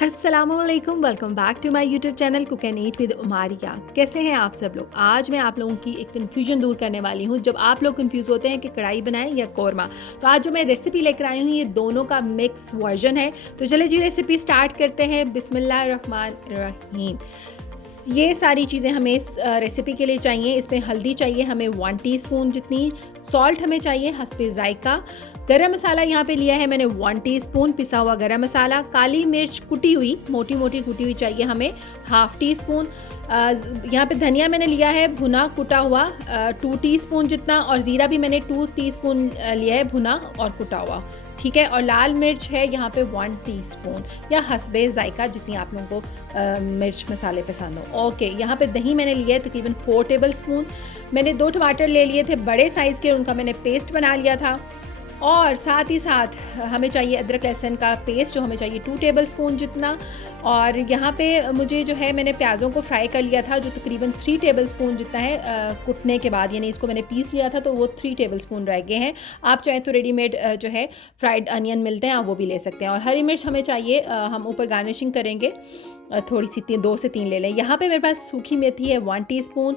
अस्सलामुअलैकुम, welcome back to my YouTube channel cook and eat with Umaria. कैसे हैं आप सब लोग। आज मैं आप लोगों की एक कन्फ्यूजन दूर करने वाली हूँ। जब आप लोग कंफ्यूज होते हैं कि कढ़ाई बनाएं या कौरमा, तो आज जो मैं रेसिपी लेकर आई हूँ ये दोनों का मिक्स वर्जन है। तो चलिए जी रेसिपी स्टार्ट करते हैं। बिस्मिल्लाहिर्रहमानिर्रहीम। ये सारी चीज़ें हमें इस रेसिपी के लिए चाहिए। इसमें हल्दी चाहिए हमें 1 टीस्पून जितनी, सॉल्ट हमें चाहिए हस्बे जायका, गरम मसाला यहाँ पे लिया है मैंने 1 टीस्पून पिसा हुआ गरम मसाला, काली मिर्च कुटी हुई मोटी मोटी कुटी हुई चाहिए हमें 1/2 टीस्पून। यहाँ पे धनिया मैंने लिया है भुना कुटा हुआ 2 टीस्पून जितना, और ज़ीरा भी मैंने 2 टीस्पून लिया है भुना और कुटा हुआ, ठीक है। और लाल मिर्च है यहाँ पे 1 टीस्पून या हस्बे जायका जितनी आप लोगों को मिर्च मसाले पसंद हो। ओके, यहाँ पे दही मैंने लिया है तकरीबन 4 टेबल स्पून। मैंने 2 टमाटर ले लिए थे बड़े साइज़ के, उनका मैंने पेस्ट बना लिया था। और साथ ही साथ हमें चाहिए अदरक लहसुन का पेस्ट जो हमें चाहिए 2 टेबल स्पून जितना। और यहाँ पे मुझे जो है मैंने प्याज़ों को फ्राई कर लिया था जो तकरीबन 3 टेबल स्पून जितना है कुटने के बाद, यानी इसको मैंने पीस लिया था तो वो 3 टेबल स्पून रह गए हैं। आप चाहे तो रेडीमेड जो है फ्राइड अनियन मिलते हैं, आप वो भी ले सकते हैं। और हरी मिर्च हमें चाहिए, हम ऊपर गार्निशिंग करेंगे थोड़ी सी 2 से 3 ले लें। यहाँ पे मेरे पास सूखी मेथी है 1 टीस्पून,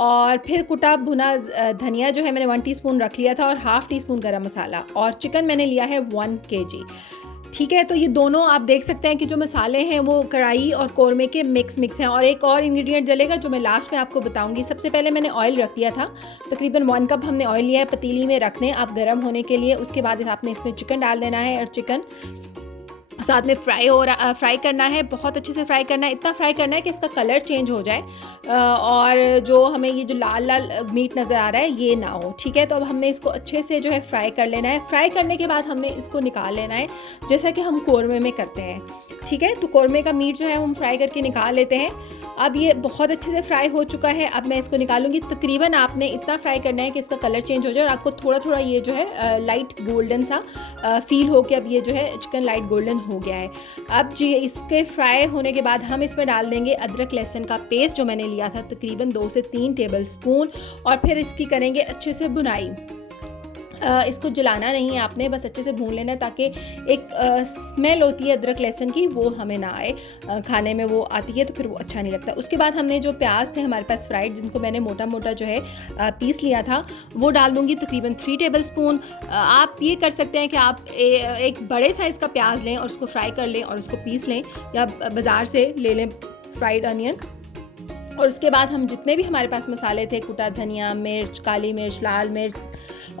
और फिर कुटा भुना धनिया जो है मैंने 1 टीस्पून रख लिया था, और 1/2 टीस्पून गरम मसाला, और चिकन मैंने लिया है 1 kg, ठीक है। तो ये दोनों आप देख सकते हैं कि जो मसाले हैं वो कढ़ाई और कौरमे के मिक्स हैं। और एक और इंग्रेडिएंट डलेगा जो मैं लास्ट में आपको बताऊंगी। सबसे पहले मैंने ऑयल रख दिया था, तकरीबन 1 कप हमने ऑयल लिया है पतीली में रखने आप गर्म होने के लिए। उसके बाद आपने इसमें चिकन डाल देना है, और चिकन साथ में फ्राई करना है, बहुत अच्छे से फ्राई करना है, इतना फ्राई करना है कि इसका कलर चेंज हो जाए, और जो हमें ये जो लाल लाल मीट नज़र आ रहा है ये ना हो, ठीक है। तो अब हमने इसको अच्छे से जो है फ्राई कर लेना है। फ्राई करने के बाद हमने इसको निकाल लेना है जैसा कि हम कौरमे में करते हैं, ठीक है। तो कौरमे का मीट जो है हम फ्राई करके निकाल लेते हैं। अब ये बहुत अच्छे से फ्राई हो चुका है, अब मैं इसको निकालूंगी। तकरीबन आपने इतना फ्राई करना है कि इसका कलर चेंज हो जाए और आपको थोड़ा थोड़ा ये जो है लाइट गोल्डन सा फील हो के अब ये जो है चिकन लाइट गोल्डन हो गया है। अब जी इसके फ्राई होने के बाद हम इसमें डाल देंगे अदरक लहसुन का पेस्ट जो मैंने लिया था तकरीबन 2 से 3 टेबल स्पून, और फिर इसकी करेंगे अच्छे से भुनाई। इसको जलाना नहीं है आपने, बस अच्छे से भून लेना है ताकि एक स्मेल होती है अदरक लहसुन की वो हमें ना आए, खाने में वो आती है तो फिर वो अच्छा नहीं लगता। उसके बाद हमने जो प्याज थे हमारे पास फ्राइड, जिनको मैंने मोटा मोटा जो है पीस लिया था, वो डाल दूँगी तकरीबन 3 टेबल स्पून। आप ये कर सकते हैं कि आप एक बड़े साइज़ का प्याज लें और उसको फ्राई कर लें और उसको पीस लें, या बाज़ार से ले लें फ्राइड अनियन। और उसके बाद हम जितने भी हमारे पास मसाले थे, कुटा धनिया, मिर्च, काली मिर्च, लाल मिर्च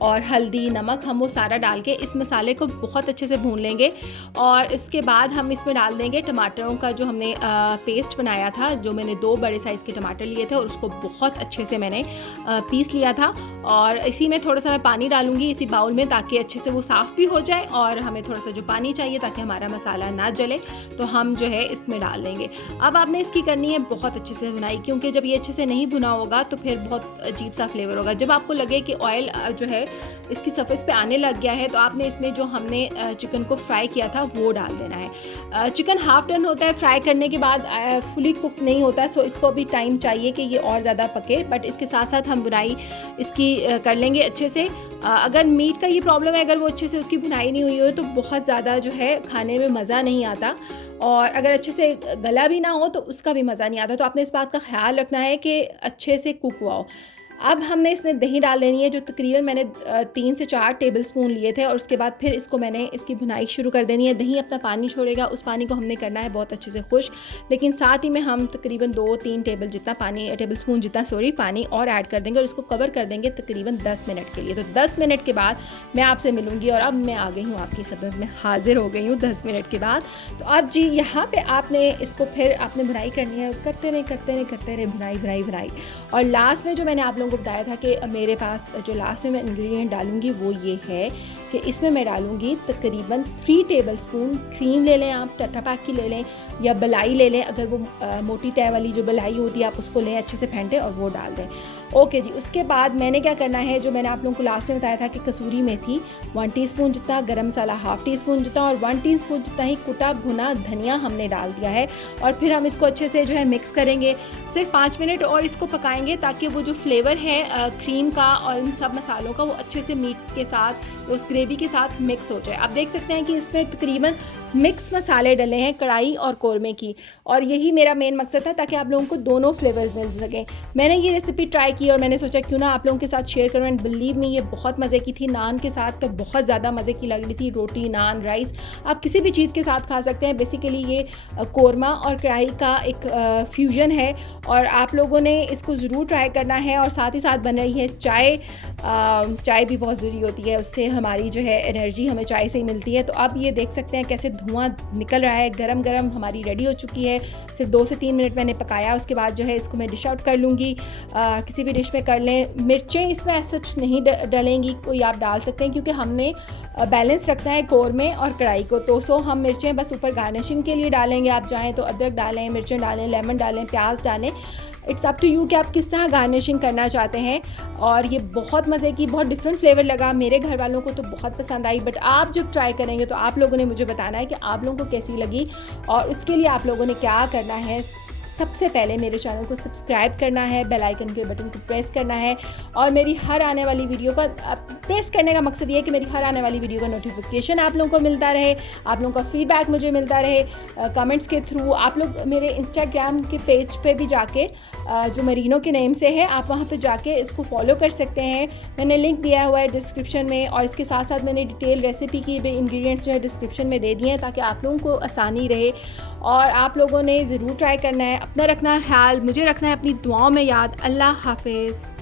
और हल्दी, नमक, हम वो सारा डाल के इस मसाले को बहुत अच्छे से भून लेंगे। और इसके बाद हम इसमें डाल देंगे टमाटरों का जो हमने पेस्ट बनाया था, जो मैंने 2 बड़े साइज़ के टमाटर लिए थे और उसको बहुत अच्छे से मैंने पीस लिया था। और इसी में थोड़ा सा मैं पानी डालूँगी इसी बाउल में, ताकि अच्छे से वो साफ़ भी हो जाए, और हमें थोड़ा सा जो पानी चाहिए ताकि हमारा मसाला ना जले, तो हम जो है इसमें डाल देंगे। अब आपने इसकी करनी है बहुत अच्छे से भुनाई, क्योंकि जब ये अच्छे से नहीं भुना होगा तो फिर बहुत अजीब सा फ्लेवर होगा। जब आपको लगे कि ऑयल जो है इसकी सरफेस पे आने लग गया है, तो आपने इसमें जो हमने चिकन को फ्राई किया था वो डाल देना है। चिकन हाफ डन होता है फ्राई करने के बाद, फुली कुक नहीं होता है, सो इसको अभी टाइम चाहिए कि ये और ज़्यादा पके। बट इसके साथ साथ हम बुनाई इसकी कर लेंगे अच्छे से। अगर मीट का ये प्रॉब्लम है, अगर वो अच्छे से उसकी बुनाई नहीं हुई हो तो बहुत ज़्यादा जो है खाने में मज़ा नहीं आता, और अगर अच्छे से गला भी ना हो तो उसका भी मज़ा नहीं आता। तो आपने इस बात का ख्याल रखना है कि अच्छे से कुक हुआ हो। अब हमने इसमें दही डाल देनी है, जो तकरीबन मैंने 3 से 4 टेबल स्पून लिए थे, और उसके बाद फिर इसको मैंने इसकी भुनाई शुरू कर देनी है। दही अपना पानी छोड़ेगा, उस पानी को हमने करना है बहुत अच्छे से खुश्क, लेकिन साथ ही में हम तकरीबन 2-3 टेबल स्पून जितना पानी और ऐड कर देंगे, और इसको कवर कर देंगे तकरीबन 10 मिनट के लिए। तो 10 मिनट के बाद मैं आपसे मिलूँगी, और अब मैं आ गई हूँ आपकी खिदमत में, हाजिर हो गई हूँ 10 मिनट के बाद। तो अब जी यहाँ पर आपने इसको फिर आपने भुनाई करनी है, करते रहे भुनाई। और लास्ट में जो मैंने आप लोगों को बताया था कि मेरे पास जो लास्ट में मैं इंग्रेडिएंट डालूंगी वो ये है कि इसमें मैं डालूंगी तकरीबन 3 टेबल स्पून क्रीम। ले लें आप, टाटा पैक की ले लें या बलाई ले लें, अगर वो मोटी तय वाली जो बलाई होती है आप उसको लें, अच्छे से फेंटें और वो डाल दें। ओके जी, उसके बाद मैंने क्या करना है, जो मैंने आप लोगों को लास्ट में बताया था कि कसूरी मेथी 1 टीस्पून जितना, गरम मसाला 1/2 टीस्पून जितना, और 1 टीस्पून जितना ही कुटा भुना धनिया हमने डाल दिया है। और फिर हम इसको अच्छे से जो है मिक्स करेंगे, सिर्फ 5 मिनट और इसको पकाएंगे, ताकि वो जो फ्लेवर है क्रीम का और इन सब मसालों का वो अच्छे से मीट के साथ, उस ग्रेवी ग्रेवी के साथ मिक्स हो जाए। आप देख सकते हैं कि इसमें तकरीबन मिक्स मसाले डले हैं कढ़ाई और कौरमे की, और यही मेरा मेन मकसद था ताकि आप लोगों को दोनों फ्लेवर्स मिल सकें। मैंने ये रेसिपी ट्राई की और मैंने सोचा क्यों ना आप लोगों के साथ शेयर करूँ, एंड बिलीव मी ये बहुत मज़े की थी। नान के साथ तो बहुत ज़्यादा मज़े की लग रही थी, रोटी, नान, राइस, आप किसी भी चीज़ के साथ खा सकते हैं। बेसिकली ये कौरमा और कढ़ाई का एक फ्यूजन है और आप लोगों ने इसको ज़रूर ट्राई करना है। और साथ ही साथ बन रही है चाय। चाय भी बहुत ज़रूरी होती है, उससे हमारी जो है एनर्जी हमें चाय से ही मिलती है। तो अब ये देख सकते हैं कैसे धुआं निकल रहा है, गरम गरम हमारी रेडी हो चुकी है। सिर्फ 2 से 3 मिनट मैंने पकाया, उसके बाद जो है इसको मैं डिश आउट कर लूँगी। किसी भी डिश में कर लें। मिर्चें इसमें सच नहीं डलेंगी, कोई आप डाल सकते हैं क्योंकि हमने बैलेंस रखना है कौरमे और कढ़ाई को। तो हम मिर्चें बस ऊपर गार्निशिंग के लिए डालेंगे। आप चाहें तो अदरक डालें, मिर्चें डालें, लेमन डालें, प्याज डालें। इट्स अप टू यू कि आप किस तरह गार्निशिंग करना चाहते हैं। और ये बहुत मज़े की, बहुत डिफरेंट फ्लेवर लगा, मेरे घर वालों को तो बहुत पसंद आई। बट आप जब ट्राई करेंगे तो आप लोगों ने मुझे बताना है कि आप लोगों को कैसी लगी। और उसके लिए आप लोगों ने क्या करना है, सबसे पहले मेरे चैनल को सब्सक्राइब करना है, बेल आइकन के बटन को प्रेस करना है, और मेरी हर आने वाली वीडियो का प्रेस करने का मकसद ये है कि मेरी हर आने वाली वीडियो का नोटिफिकेशन आप लोगों को मिलता रहे, आप लोगों का फीडबैक मुझे मिलता रहे कमेंट्स के थ्रू। आप लोग मेरे इंस्टाग्राम के पेज पे भी जाके जो मरीनो के नेम से है, आप वहाँ पर जाके इसको फॉलो कर सकते हैं। मैंने लिंक दिया हुआ है डिस्क्रिप्शन में, और इसके साथ साथ मैंने डिटेल रेसिपी की भी इंग्रेडिएंट्स जो है डिस्क्रिप्शन में दे दिए हैं ताकि आप लोगों को आसानी रहे। और आप लोगों ने ज़रूर ट्राई करना है। अपना रखना है ख्याल, मुझे रखना है अपनी दुआओं में याद। अल्लाह हाफिज़।